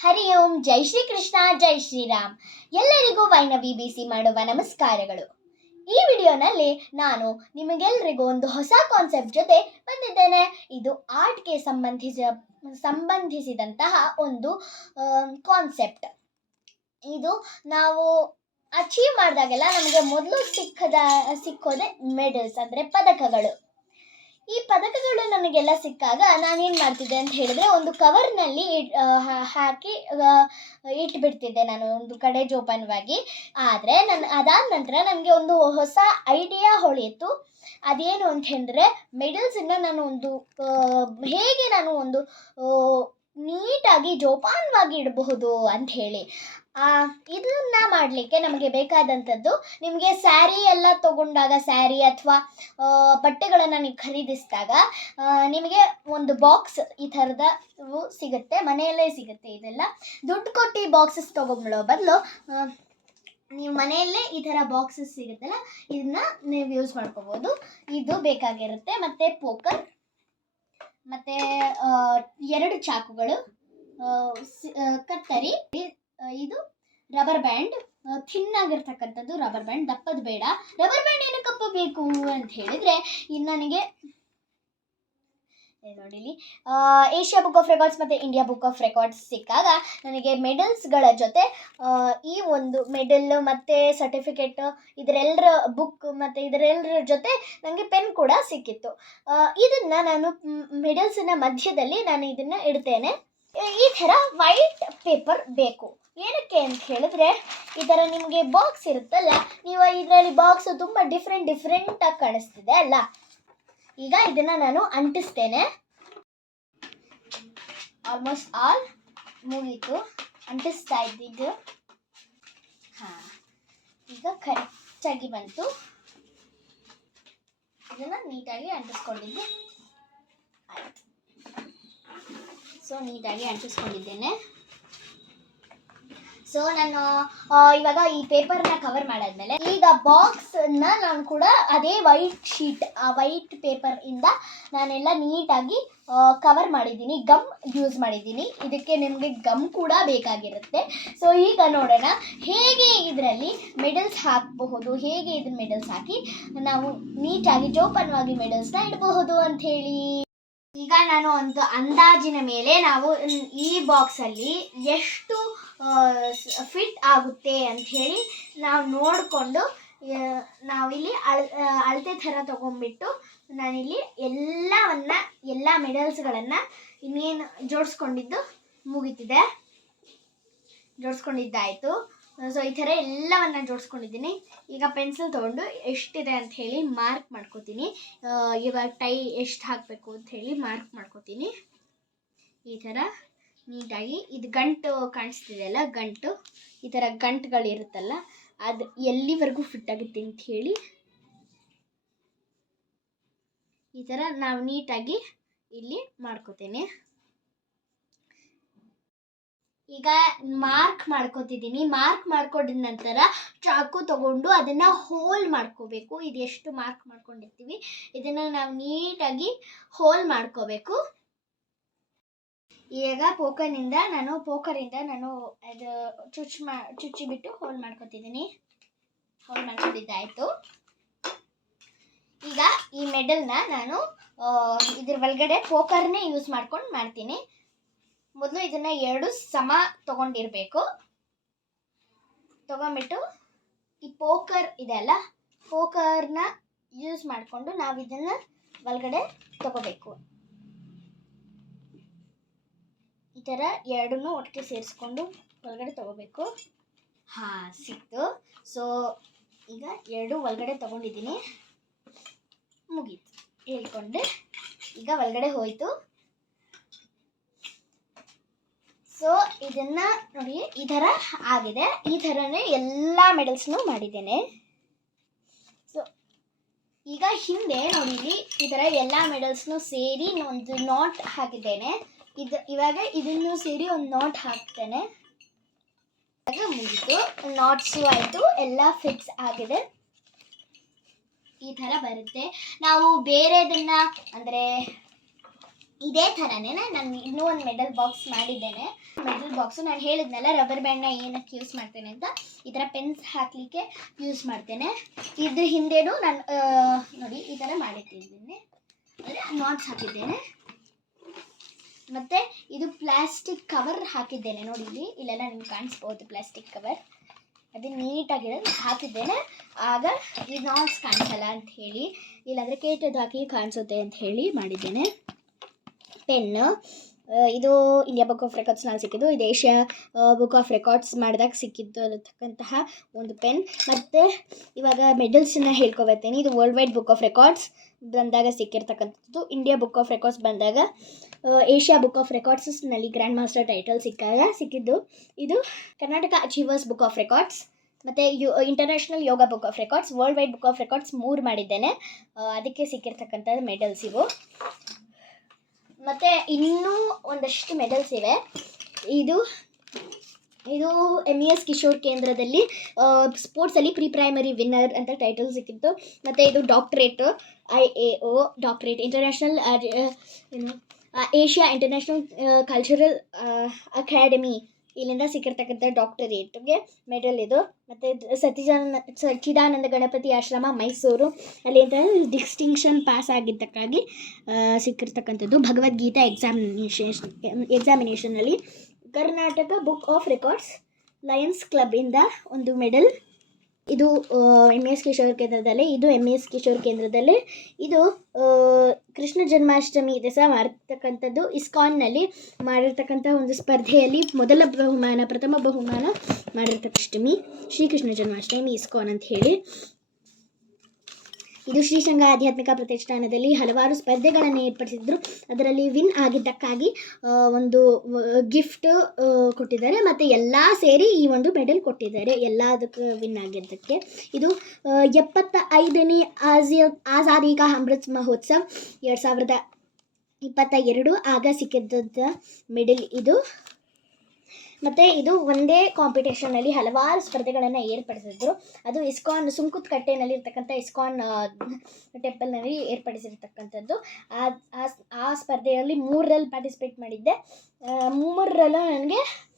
ಹರಿ ಓಂ, ಜೈ ಶ್ರೀ ಕೃಷ್ಣ ಜೈ ಶ್ರೀರಾಮ್. ಎಲ್ಲರಿಗೂ ವೈನವಿ ಬಿಸಿ ಮಾಡುವ ನಮಸ್ಕಾರಗಳು. ಈ ವಿಡಿಯೋನಲ್ಲಿ ನಾನು ನಿಮಗೆಲ್ಲರಿಗೂ ಒಂದು ಹೊಸ ಕಾನ್ಸೆಪ್ಟ್ ಜೊತೆ ಬಂದಿದ್ದೇನೆ. ಇದು ಆರ್ಟ್ಗೆ ಸಂಬಂಧಿಸ, ಸಂಬಂಧಿಸಿದಂತಹ ಒಂದು ಕಾನ್ಸೆಪ್ಟ್ ಇದು ನಾವು ಅಚೀವ್ ಮಾಡಿದಾಗೆಲ್ಲ ನಮಗೆ ಮೊದಲು ಸಿಕ್ಕದ, ಸಿಕ್ಕೋದೆ ಮೆಡಲ್ಸ್ ಅಂದರೆ ಪದಕಗಳು. ಈ ಪದಕಗಳು ನನಗೆಲ್ಲ ಸಿಕ್ಕಾಗ ನಾನೇನು ಮಾಡ್ತಿದ್ದೆ ಅಂತ ಹೇಳಿದ್ರೆ ಒಂದು ಕವರ್ನಲ್ಲಿ ಹಾಕಿ ಇಟ್ಬಿಡ್ತಿದ್ದೆ ನಾನು ಒಂದು ಕಡೆ ಜೋಪಾನವಾಗಿ. ಆದರೆ ನನ್ನ ಅದಾದ ನಂತರ ನನಗೆ ಒಂದು ಹೊಸ ಐಡಿಯಾ ಹೊಳೆಯಿತು ಅದೇನು ಅಂತ ಹೇಳಿದ್ರೆ ಮೆಡಲ್ಸನ್ನು ನಾನು ಒಂದು ಹೇಗೆ ನಾನು ಒಂದು ನೀಟಾಗಿ ಜೋಪಾನವಾಗಿ ಇಡಬಹುದು ಅಂತ ಹೇಳಿ. ಇದನ್ನ ಮಾಡಲಿಕ್ಕೆ ನಮಗೆ ಬೇಕಾದಂಥದ್ದು ನಿಮಗೆ ಸ್ಯಾರಿ ಎಲ್ಲ ತಗೊಂಡಾಗ ಸ್ಯಾರಿ ಅಥವಾ ಬಟ್ಟೆಗಳನ್ನು ನೀವು ಖರೀದಿಸಿದಾಗ ನಿಮಗೆ ಒಂದು ಬಾಕ್ಸ್ ಈ ಥರದ ಸಿಗುತ್ತೆ, ಮನೆಯಲ್ಲೇ ಸಿಗುತ್ತೆ ಇದೆಲ್ಲ. ದುಡ್ಡು ಕೊಟ್ಟು ಬಾಕ್ಸಸ್ ತೊಗೊಂಬಳೋ ಬದಲು ನೀವು ಮನೆಯಲ್ಲೇ ಈ ಥರ ಬಾಕ್ಸಸ್ ಸಿಗುತ್ತಲ್ಲ, ಇದನ್ನ ನೀವು ಯೂಸ್ ಮಾಡ್ಕೋಬೋದು. ಇದು ಬೇಕಾಗಿರುತ್ತೆ. ಮತ್ತು ಪೋಕರ್, ಮತ್ತು ಎರಡು ಚಾಕುಗಳು ಕತ್ತರಿ ಇದು ರಬ್ಬರ್ ಬ್ಯಾಂಡ್ ಥಿನ್ ಆಗಿರ್ತಕ್ಕಂಥದ್ದು ರಬ್ಬರ್ ಬ್ಯಾಂಡ್ ದಪ್ಪದು ಬೇಡ. ರಬ್ಬರ್ ಬ್ಯಾಂಡ್ ಏನಕ್ಕಪ್ಪ ಬೇಕು ಅಂತ ಹೇಳಿದ್ರೆ ಇನ್ನು ನನಗೆ ನೋಡಿಲಿ ಏಷ್ಯಾ ಬುಕ್ ಆಫ್ ರೆಕಾರ್ಡ್ಸ್ ಮತ್ತು ಇಂಡಿಯಾ ಬುಕ್ ಆಫ್ ರೆಕಾರ್ಡ್ಸ್ ಸಿಕ್ಕಾಗ ನನಗೆ ಮೆಡಲ್ಸ್ಗಳ ಜೊತೆ ಈ ಒಂದು ಮೆಡಲ್ ಮತ್ತು ಸರ್ಟಿಫಿಕೇಟ್ ಇದರೆಲ್ಲರ ಬುಕ್ ಮತ್ತು ಇದರೆಲ್ಲರ ಜೊತೆ ನನಗೆ ಪೆನ್ ಕೂಡ ಸಿಕ್ಕಿತ್ತು. ಇದನ್ನು ನಾನು ಮೆಡಲ್ಸಿನ ಮಧ್ಯದಲ್ಲಿ ನಾನು ಇದನ್ನು ಇಡ್ತೇನೆ. ಈ ಥರ ವೈಟ್ ಪೇಪರ್ ಬೇಕು. ಏನಕ್ಕೆ ಅಂತ ಹೇಳಿದ್ರೆ ಈ ಥರ ನಿಮಗೆ ಬಾಕ್ಸ್ ಇರುತ್ತಲ್ಲ, ನೀವು ಇದರಲ್ಲಿ ಬಾಕ್ಸ್ ತುಂಬ ಡಿಫ್ರೆಂಟ್ ಡಿಫ್ರೆಂಟಾಗಿ ಕಾಣಿಸ್ತಿದೆ ಅಲ್ಲ? ಈಗ ಇದನ್ನು ನಾನು ಅಂಟಿಸ್ತೇನೆ. ಆಲ್ಮೋಸ್ಟ್ ಆಲ್ ಮುಗೀತು. ಅಂಟಿಸ್ತಾ ಇದ್ದಿದ್ದು. ಹಾಂ. ಈಗ ಕರೆಕ್ಟಾಗಿ ಬಂತು. ಇದನ್ನು ನೀಟಾಗಿ ಅಂಟಿಸ್ಕೊಂಡಿದ್ದೆ. ಆಯ್ತು. ಸೊ ನೀಟಾಗಿ ಅಂಟಿಸ್ಕೊಂಡಿದ್ದೇನೆ. ಸೊ ನಾನು ಇವಾಗ ಈ ಪೇಪರ್ನ ಕವರ್ ಮಾಡಾದ್ಮೇಲೆ ಈಗ ಬಾಕ್ಸನ್ನ ನಾನು ಕೂಡ ಅದೇ ವೈಟ್ ಶೀಟ್ ಆ ವೈಟ್ ಪೇಪರ್ ಇಂದ ನಾನೆಲ್ಲ ನೀಟಾಗಿ ಕವರ್ ಮಾಡಿದ್ದೀನಿ ಗಮ್ ಯೂಸ್ ಮಾಡಿದ್ದೀನಿ. ಇದಕ್ಕೆ ನಿಮಗೆ ಗಮ್ ಕೂಡ ಬೇಕಾಗಿರುತ್ತೆ. ಸೊ ಈಗ ನೋಡೋಣ, ಹೇಗೆ ಇದರಲ್ಲಿ ಮೆಡಲ್ಸ್ ಹಾಕಬಹುದು, ಹೇಗೆ ಇದನ್ನ ಮೆಡಲ್ಸ್ ಹಾಕಿ ನಾವು ನೀಟಾಗಿ ಜೋಪಾನವಾಗಿ ಮೆಡಲ್ಸ್ನ ಇಡಬಹುದು ಅಂತ ಈಗ ನಾನು ಒಂದು ಅಂದಾಜಿನ ಮೇಲೆ ನಾವು ಈ ಬಾಕ್ಸಲ್ಲಿ ಎಷ್ಟು ಫಿಟ್ ಆಗುತ್ತೆ ಅಂತ ಹೇಳಿ ನಾವು ನೋಡಿಕೊಂಡು ನಾವಿಲ್ಲಿ ಅಳ ಅಳತೆ ಥರ ತೊಗೊಂಡ್ಬಿಟ್ಟು ನಾನಿಲ್ಲಿ ಎಲ್ಲವನ್ನ, ಎಲ್ಲ ಮೆಡಲ್ಸ್ಗಳನ್ನು ಇನ್ನೇನು ಜೋಡಿಸ್ಕೊಂಡಿದ್ದು ಮುಗೀತಿದೆ. ಜೋಡಿಸ್ಕೊಂಡಿದ್ದಾಯಿತು. ಸೊ ಈ ಥರ ಎಲ್ಲವನ್ನ ಜೋಡಿಸ್ಕೊಂಡಿದ್ದೀನಿ. ಈಗ ಪೆನ್ಸಿಲ್ ತೊಗೊಂಡು ಎಷ್ಟಿದೆ ಅಂತ ಹೇಳಿ ಮಾರ್ಕ್ ಮಾಡ್ಕೋತೀನಿ. ಇವಾಗ ಟೈ ಎಷ್ಟು ಹಾಕಬೇಕು ಅಂತ ಹೇಳಿ ಮಾರ್ಕ್ ಮಾಡ್ಕೋತೀನಿ. ಈ ಥರ ನೀಟಾಗಿ ಇದು ಗಂಟು ಕಾಣಿಸ್ತಿದೆ ಅಲ್ಲ, ಗಂಟು? ಈ ಥರ ಗಂಟುಗಳಿರುತ್ತಲ್ಲ, ಅದು ಎಲ್ಲಿವರೆಗೂ ಫಿಟ್ ಆಗುತ್ತೆ ಅಂತ ಹೇಳಿ. ಈ ಥರ ನಾವು ನೀಟಾಗಿ ಇಲ್ಲಿ ಮಾಡ್ಕೋತೇನೆ. ಈಗ ಮಾರ್ಕ್ ಮಾಡ್ಕೋತಿದ್ದೀನಿ. ಮಾರ್ಕ್ ಮಾಡ್ಕೊಂಡಿದ ನಂತರ ಚಾಕು ತಗೊಂಡು ಅದನ್ನು ಹೋಲ್ ಮಾಡ್ಕೋಬೇಕು. ಇದು ಎಷ್ಟು ಮಾರ್ಕ್ ಮಾಡ್ಕೊಂಡಿರ್ತೀವಿ? ಇದನ್ನು ನಾವು ನೀಟಾಗಿ ಹೋಲ್ ಮಾಡ್ಕೋಬೇಕು. ಈಗ ಪೋಕರ್ನಿಂದ ನಾನು ಪೋಕರಿಂದ ನಾನು ಅದು ಚುಚ್ ಮಾ, ಚುಚ್ಚಿಬಿಟ್ಟು ಹೋಲ್ ಮಾಡ್ಕೊತಿದ್ದೀನಿ. ಹೋಲ್ ಮಾಡ್ಕೊಂಡಿದ್ದಾಯಿತು ಈಗ ಈ ಮೆಡಲ್ನ ನಾನು ಇದ್ರ ಒಳಗಡೆ ಪೋಕರ್ನೇ ಯೂಸ್ ಮಾಡ್ಕೊಂಡು ಮಾಡ್ತೀನಿ. ಮೊದಲು ಇದನ್ನ ಎರಡು ಸಮ ತಗೊಂಡಿರಬೇಕು. ತಗೊಂಬಿಟ್ಟು ಈ ಪೋಕರ್ ಇದೆ ಅಲ್ಲ, ಪೋಕರ್ನ ಯೂಸ್ ಮಾಡಿಕೊಂಡು ನಾವು ಇದನ್ನ ಒಳಗಡೆ ತಗೋಬೇಕು. ಈ ಥರ ಎರಡನ್ನೂ ಒಟ್ಟಿಗೆ ಸೇರಿಸ್ಕೊಂಡು ಒಳಗಡೆ ತಗೋಬೇಕು. ಹಾಂ, ಸಿಕ್ತು. ಸೊ ಈಗ ಎರಡು ಒಳಗಡೆ ತಗೊಂಡಿದ್ದೀನಿ. ಮುಗೀತು. ಹೇಳ್ಕೊಂಡೆ ಈಗ ಒಳಗಡೆ ಹೋಯಿತು. ಸೊ ಇದನ್ನ ನೋಡಿ, ಈ ಥರ ಆಗಿದೆ. ಈ ಥರನೇ ಎಲ್ಲ ಮೆಡಲ್ಸ್ನು ಮಾಡಿದ್ದೇನೆ. ಸೊ ಈಗ ಹಿಂದೆ ನೋಡಿ, ಇಲ್ಲಿ ಈ ಥರ ಎಲ್ಲ ಮೆಡಲ್ಸ್ನು ಸೇರಿ ಒಂದು ನಾಟ್ ಹಾಕಿದ್ದೇನೆ. ಇದು, ಇವಾಗ ಇದನ್ನು ಸೇರಿ ಒಂದು ನಾಟ್ ಹಾಕ್ತೇನೆ. ಇವಾಗ ಮುಗಿತು. ನಾಟ್ಸು ಆಯಿತು. ಎಲ್ಲ ಫಿಕ್ಸ್ ಆಗಿದೆ. ಈ ಥರ ಬರುತ್ತೆ. ನಾವು ಬೇರೆದನ್ನ, ಅಂದರೆ ಇದೇ ಥರನೇ ನಾನು ಇನ್ನೂ ಒಂದು ಮೆಡಲ್ ಬಾಕ್ಸ್ ಮಾಡಿದ್ದೇನೆ. ಮೆಡಲ್ ಬಾಕ್ಸು ನಾನು ಹೇಳಿದ್ನಲ್ಲ, ರಬ್ಬರ್ ಬ್ಯಾಂಡ್ನ ಏನಕ್ಕೆ ಯೂಸ್ ಮಾಡ್ತೇನೆ ಅಂತ, ಈ ಥರ ಪೆನ್ಸ್ ಹಾಕಲಿಕ್ಕೆ ಯೂಸ್ ಮಾಡ್ತೇನೆ. ಇದ್ರ ಹಿಂದೆನೂ ನಾನು ನೋಡಿ, ಈ ಥರ ಮಾಡಿಟ್ಟಿದ್ದೇನೆ. ಅಂದರೆ ನಾಟ್ಸ್ ಹಾಕಿದ್ದೇನೆ. ಮತ್ತು ಇದು ಪ್ಲಾಸ್ಟಿಕ್ ಕವರ್ ಹಾಕಿದ್ದೇನೆ, ನೋಡಿ ಇಲ್ಲಿ. ಇಲ್ಲೆಲ್ಲ ನಿಮ್ಗೆ ಕಾಣಿಸ್ಬೋದು ಪ್ಲಾಸ್ಟಿಕ್ ಕವರ್ ಅದು ನೀಟಾಗಿರೋದು ಹಾಕಿದ್ದೇನೆ. ಆಗ ಈ ನಾಟ್ಸ್ ಕಾಣಿಸಲ್ಲ ಅಂತ ಹೇಳಿ, ಇಲ್ಲಾಂದರೆ ಕೇಟದ್ದು ಹಾಕಿ ಕಾಣಿಸುತ್ತೆ ಅಂತ ಹೇಳಿ ಮಾಡಿದ್ದೇನೆ. ಪೆನ್ ಇದು ಇಂಡಿಯಾ ಬುಕ್ ಆಫ್ ರೆಕಾರ್ಡ್ಸ್ನಲ್ಲಿ ಸಿಕ್ಕಿದ್ದು. ಇದು ಏಷ್ಯಾ ಬುಕ್ ಆಫ್ ರೆಕಾರ್ಡ್ಸ್ ಮಾಡಿದಾಗ ಸಿಕ್ಕಿದ್ದು ಅನ್ನತಕ್ಕಂತಹ ಒಂದು ಪೆನ್. ಮತ್ತು ಇವಾಗ ಮೆಡಲ್ಸನ್ನ ಹೇಳ್ಕೊಬರ್ತೀನಿ ಇದು world wide book of records ಬಂದಾಗ ಸಿಕ್ಕಿರ್ತಕ್ಕಂಥದ್ದು. ಇಂಡಿಯಾ ಬುಕ್ ಆಫ್ ರೆಕಾರ್ಡ್ಸ್ ಬಂದಾಗ ಏಷ್ಯಾ ಬುಕ್ ಆಫ್ ರೆಕಾರ್ಡ್ಸ್ನಲ್ಲಿ ಗ್ರ್ಯಾಂಡ್ ಮಾಸ್ಟರ್ ಟೈಟಲ್ ಸಿಕ್ಕಾಗ ಸಿಕ್ಕಿದ್ದು. ಇದು Karnataka achievers book of records, ಮತ್ತು you, international yoga book of records, world wide book of records ಮೂರು ಮಾಡಿದ್ದೇನೆ. ಅದಕ್ಕೆ ಸಿಕ್ಕಿರ್ತಕ್ಕಂಥ ಮೆಡಲ್ಸ್ ಇವು. ಮತ್ತು ಇನ್ನೂ ಒಂದಷ್ಟು ಮೆಡಲ್ಸ್ ಇವೆ. ಇದು ಇದು ಎಂ ಇ ಎಸ್ ಕಿಶೋರ್ ಕೇಂದ್ರದಲ್ಲಿ ಸ್ಪೋರ್ಟ್ಸಲ್ಲಿ ಪ್ರೀ ಪ್ರೈಮರಿ ವಿನ್ನರ್ ಅಂತ ಟೈಟಲ್ ಸಿಕ್ಕಿತ್ತು ಮತ್ತು ಇದು doctorate I A O doctorate international ಏನು ಏಷ್ಯಾ ಇಂಟರ್ನ್ಯಾಷನಲ್ ಕಲ್ಚರಲ್ ಅಕಾಡೆಮಿ ಇಲ್ಲಿಂದ ಸಿಕ್ಕಿರ್ತಕ್ಕಂಥ ಡಾಕ್ಟರೇಟ್ಗೆ ಮೆಡಲ್ ಇದು. ಮತ್ತು ಸತ್ಯಜಾನ ಸಚ್ಚಿದಾನಂದ ಗಣಪತಿ ಆಶ್ರಮ ಮೈಸೂರು. ಅಲ್ಲಿಂದ ಡಿಸ್ಟಿಂಕ್ಷನ್ ಪಾಸ್ ಆಗಿದ್ದಕ್ಕಾಗಿ ಸಿಕ್ಕಿರ್ತಕ್ಕಂಥದ್ದು Bhagavad Gita examination ಎಕ್ಸಾಮಿನೇಷನಲ್ಲಿ Karnataka book of records Lions ಕ್ಲಬ್ಬಿಂದ ಒಂದು ಮೆಡಲ್ ಇದು ಎಂ ಎಸ್ ಕಿಶೋರ್ ಕೇಂದ್ರದಲ್ಲಿ ಇದು ಎಂ ಎಸ್ ಕಿಶೋರ್ ಕೇಂದ್ರದಲ್ಲಿ ಇದು ಕೃಷ್ಣ ಜನ್ಮಾಷ್ಟಮಿ ದಿವಸ ಮಾಡಿರ್ತಕ್ಕಂಥದ್ದು ಇಸ್ಕಾನ್ನಲ್ಲಿ ಮಾಡಿರ್ತಕ್ಕಂಥ ಒಂದು ಸ್ಪರ್ಧೆಯಲ್ಲಿ ಮೊದಲ ಬಹುಮಾನ, ಪ್ರಥಮ ಬಹುಮಾನ ಮಾಡಿರ್ತಕ್ಕಷ್ಟಮಿ ಶ್ರೀಕೃಷ್ಣ ಜನ್ಮಾಷ್ಟಮಿ, ಇಸ್ಕಾನ್ ಅಂತ ಹೇಳಿ. ಇದು ಶ್ರೀಶಂಗ ಆಧ್ಯಾತ್ಮಿಕ ಪ್ರತಿಷ್ಠಾನದಲ್ಲಿ ಹಲವಾರು ಸ್ಪರ್ಧೆಗಳನ್ನು ಏರ್ಪಡಿಸಿದ್ರು. ಅದರಲ್ಲಿ ವಿನ್ ಆಗಿದ್ದಕ್ಕಾಗಿ ಒಂದು ಗಿಫ್ಟ್ ಕೊಟ್ಟಿದ್ದಾರೆ. ಮತ್ತು ಎಲ್ಲ ಸೇರಿ ಈ ಒಂದು ಮೆಡಲ್ ಕೊಟ್ಟಿದ್ದಾರೆ. ಎಲ್ಲದಕ್ಕೆ ವಿನ್ ಆಗಿದ್ದಕ್ಕೆ. ಇದು ಎಪ್ಪತ್ತ ಐದನೇ ಆಸಿಯ ಆಜಾದಿ ಕಾ ಅಮೃತ್ ಮಹೋತ್ಸವ. ಎರಡು ಸಾವಿರದ ಇಪ್ಪತ್ತ ಎರಡು ಆಗ ಸಿಕ್ಕಿದ್ದ ಮೆಡಲ್ ಇದು. ಮತ್ತು ಇದು ಒಂದೇ ಕಾಂಪಿಟೇಷನಲ್ಲಿ ಹಲವಾರು ಸ್ಪರ್ಧೆಗಳನ್ನು ಏರ್ಪಡಿಸಿದ್ರು. ಅದು ಇಸ್ಕಾನ್ ಸುಂಕುತ್ ಕಟ್ಟೆನಲ್ಲಿ ಇರ್ತಕ್ಕಂಥ ಇಸ್ಕಾನ್ ಟೆಂಪಲ್ನಲ್ಲಿ ಏರ್ಪಡಿಸಿರ್ತಕ್ಕಂಥದ್ದು. ಆ, ಆ- ಸ್ಪರ್ಧೆಯಲ್ಲಿ ಮೂರರಲ್ಲಿ ಪಾರ್ಟಿಸಿಪೇಟ್ ಮಾಡಿದ್ದೆ. ಮೂರರಲ್ಲೂ ನನಗೆ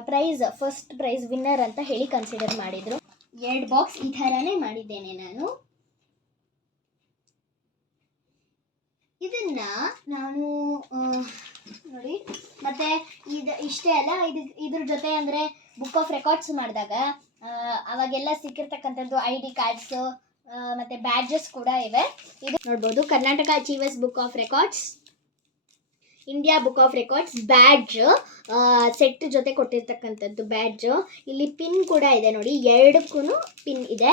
ಪ್ರೈಸ್ ಫಸ್ಟ್ ಪ್ರೈಸ್ ವಿನ್ನರ್ ಅಂತ ಹೇಳಿ ಕನ್ಸಿಡರ್ ಮಾಡಿದರು. ಎರಡು ಬಾಕ್ಸ್ ಈ ಥರನೇ ಮಾಡಿದ್ದೇನೆ ನಾನು. ಇದನ್ನ ನಾನು ನೋಡಿ, ಮತ್ತೆ ಇದು ಇಷ್ಟೇ ಅಲ್ಲ, ಇದು ಇದ್ರ ಜೊತೆ ಅಂದರೆ ಬುಕ್ ಆಫ್ ರೆಕಾರ್ಡ್ಸ್ ಮಾಡಿದಾಗ ಅವಾಗೆಲ್ಲ ಸಿಕ್ಕಿರ್ತಕ್ಕಂಥದ್ದು ಐ ಡಿ ಕಾರ್ಡ್ಸ್ ಮತ್ತು ಬ್ಯಾಡ್ಜಸ್ ಕೂಡ ಇವೆ. ಇದು ನೋಡ್ಬೋದು, Karnataka achievers book of records India book of records badge set ಜೊತೆ ಕೊಟ್ಟಿರ್ತಕ್ಕಂಥದ್ದು ಬ್ಯಾಡ್ಜ್ ಇಲ್ಲಿ ಪಿನ್ ಕೂಡ ಇದೆ ನೋಡಿ ಎರಡಕ್ಕೂ ಪಿನ್ ಇದೆ.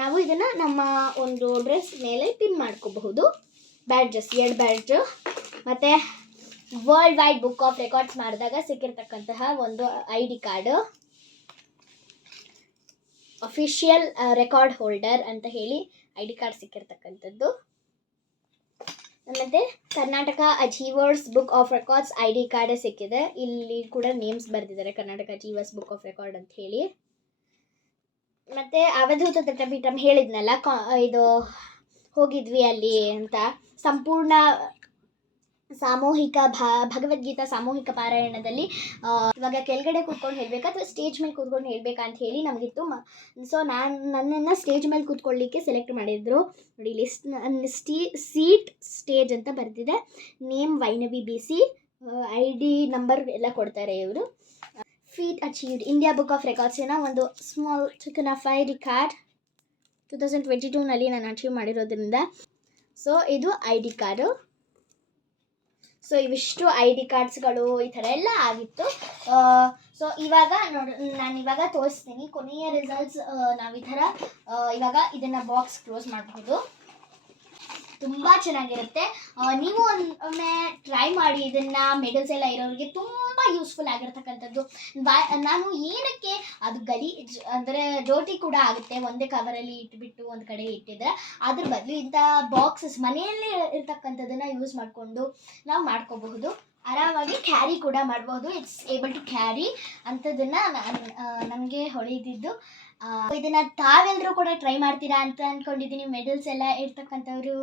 ನಾವು ಇದನ್ನು ನಮ್ಮ ಒಂದು ಡ್ರೆಸ್ ಮೇಲೆ ಪಿನ್ ಮಾಡ್ಕೋಬಹುದು. ಬ್ಯಾಡ್ಜಸ್ ಎರಡು ಬ್ಯಾಡ್ಜ್ ಮತ್ತು world wide book of records ಮಾಡಿದಾಗ ಸಿಕ್ಕಿರ್ತಕ್ಕಂತಹ ಒಂದು I D card official record holder ಅಂತ ಹೇಳಿ ಐ ಡಿ ಕಾರ್ಡ್ ಸಿಕ್ಕಿರ್ತಕ್ಕಂಥದ್ದು. ಮತ್ತೆ Karnataka achievers book of records I D card ಸಿಕ್ಕಿದೆ. ಇಲ್ಲಿ ಕೂಡ ನೇಮ್ಸ್ ಬರೆದಿದ್ದಾರೆ Karnataka achievers book of record ಅಂತ ಹೇಳಿ. ಮತ್ತು ಅವಧೂತ ದತ್ತಪೀಠಂ ಹೇಳಿದ್ನಲ್ಲ, ಕಾ ಇದು ಹೋಗಿದ್ವಿ ಅಲ್ಲಿ ಅಂತ. ಸಂಪೂರ್ಣ ಸಾಮೂಹಿಕ ಭಾ, ಭಗವದ್ಗೀತಾ ಸಾಮೂಹಿಕ ಪಾರಾಯಣದಲ್ಲಿ ಇವಾಗ ಕೆಳಗಡೆ ಕೂತ್ಕೊಂಡು ಹೇಳಬೇಕಾ ಅಥವಾ ಸ್ಟೇಜ್ ಮೇಲೆ ಕೂತ್ಕೊಂಡು ಹೇಳಬೇಕಾ ಅಂತ ಹೇಳಿ ನಮಗಿತ್ತು ಮ ಸೊ ನಾನು, ನನ್ನನ್ನು ಸ್ಟೇಜ್ ಮೇಲೆ ಕೂತ್ಕೊಳ್ಳಿಕ್ಕೆ ಸೆಲೆಕ್ಟ್ ಮಾಡಿದ್ರು. ನೋಡಿ ಲಿಸ್ಟ್ ಸ್ಟೀ ಸೀಟ್ ಸ್ಟೇಜ್ ಅಂತ ಬರೆದಿದೆ. Name ವೈನವಿ B C I D number ಎಲ್ಲ ಕೊಡ್ತಾರೆ ಇವರು. Feat achieved India book of ರೆಕಾರ್ಡ್ಸಿನ ಒಂದು small chicken D card two thousand twenty ಟೂನಲ್ಲಿ ನಾನು ಅಚೀವ್ ಮಾಡಿರೋದ್ರಿಂದ. ಸೊ ಇದು ಐ ಡಿ ಕಾರ್ಡು ಸೊ ಇವಿಷ್ಟು ಐ ಡಿ ಕಾರ್ಡ್ಸ್ಗಳು ಈ ಥರ ಎಲ್ಲ ಆಗಿತ್ತು. ಸೊ ಇವಾಗ ನೋಡಿ, ನಾನು ಇವಾಗ ತೋರಿಸ್ತೀನಿ. ಕೊನೆಯ ರಿಸಲ್ಟ್ಸ್ ನಾವು ಈ ಥರ ಇವಾಗ ಇದನ್ನು ಬಾಕ್ಸ್ ಕ್ಲೋಸ್ ಮಾಡಬಹುದು ತುಂಬ ಚೆನ್ನಾಗಿರುತ್ತೆ. ನೀವು ಒಮ್ಮೆ ಟ್ರೈ ಮಾಡಿ ಇದನ್ನ ಮೆಡಲ್ಸ್ ಎಲ್ಲ ಇರೋರಿಗೆ ತುಂಬ ಯೂಸ್ಫುಲ್ ಆಗಿರ್ತಕ್ಕಂಥದ್ದು. ನಾನು ಏನಕ್ಕೆ ಅದು ಗಲಿ ಅಂದರೆ ಜೋಟಿ ಕೂಡ ಆಗುತ್ತೆ. ಒಂದೇ ಕವರಲ್ಲಿ ಇಟ್ಬಿಟ್ಟು ಒಂದು ಕಡೆ ಇಟ್ಟಿದ್ರೆ ಅದ್ರ ಬದಲು ಇಂಥ ಬಾಕ್ಸಸ್ ಮನೆಯಲ್ಲೇ ಇರ್ತಕ್ಕಂಥದ್ದನ್ನು ಯೂಸ್ ಮಾಡಿಕೊಂಡು ನಾವು ಮಾಡ್ಕೋಬಹುದು. ಆರಾಮಾಗಿ ಕ್ಯಾರಿ ಕೂಡ ಮಾಡಬಹುದು ಇಟ್ಸ್ ಏಬಲ್ ಟು ಕ್ಯಾರಿ ಅಂಥದ್ದನ್ನು ನಮಗೆ ಹೊಳೆದಿದ್ದು ಇದನ್ನ ತಾವೆಲ್ಲರೂ ಕೂಡ ಟ್ರೈ ಮಾಡ್ತೀರಾ ಅಂತ ಅಂದ್ಕೊಂಡಿದ್ದೀನಿ ಮೆಡಲ್ಸ್ ಎಲ್ಲ ಇರ್ತಕ್ಕಂಥವ್ರು.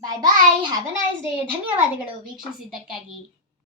Bye bye have a nice day ಧನ್ಯವಾದಗಳು. ವೀಕ್ಷಿಸಿದ್ದಕ್ಕಾಗಿ.